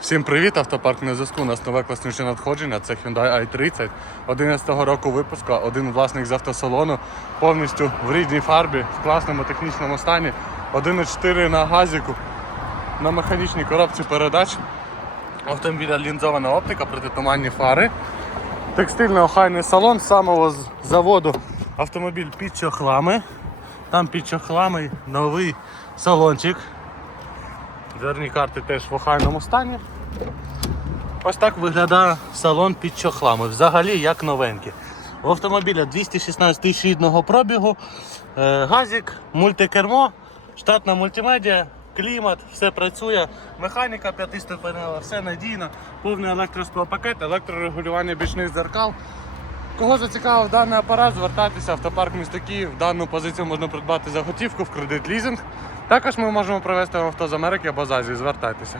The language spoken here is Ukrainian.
Всім привіт, автопарк на зв'язку. У нас нове класнюче надходження. Це Hyundai i30 11-го року випуску, один власник з автосалону, повністю в рідній фарбі, в класному технічному стані. 1.4 на газіку, на механічній коробці передач. Автомобіля лінзована оптика, протитуманні фари. Текстильно охайний салон з самого заводу автомобіль під чохлами. Там під чохлами новий салончик. Дверні карти теж в охайному стані. Ось так виглядає салон під чохлами. Взагалі як новенький. У автомобіля 216 тисяч рідного пробігу, е, газик, мультикермо, штатна мультимедіа, клімат, все працює. Механіка п'ятиступенева, все надійно, повний електросклопакет, електрорегулювання бічних дзеркал. Кого зацікавив даний апарат, звертайтеся в автопарк місто Київ. Дану позицію можна придбати за готівку в кредит лізинг. Також ми можемо привезти вам авто з Америки або з Азії. Звертайтеся.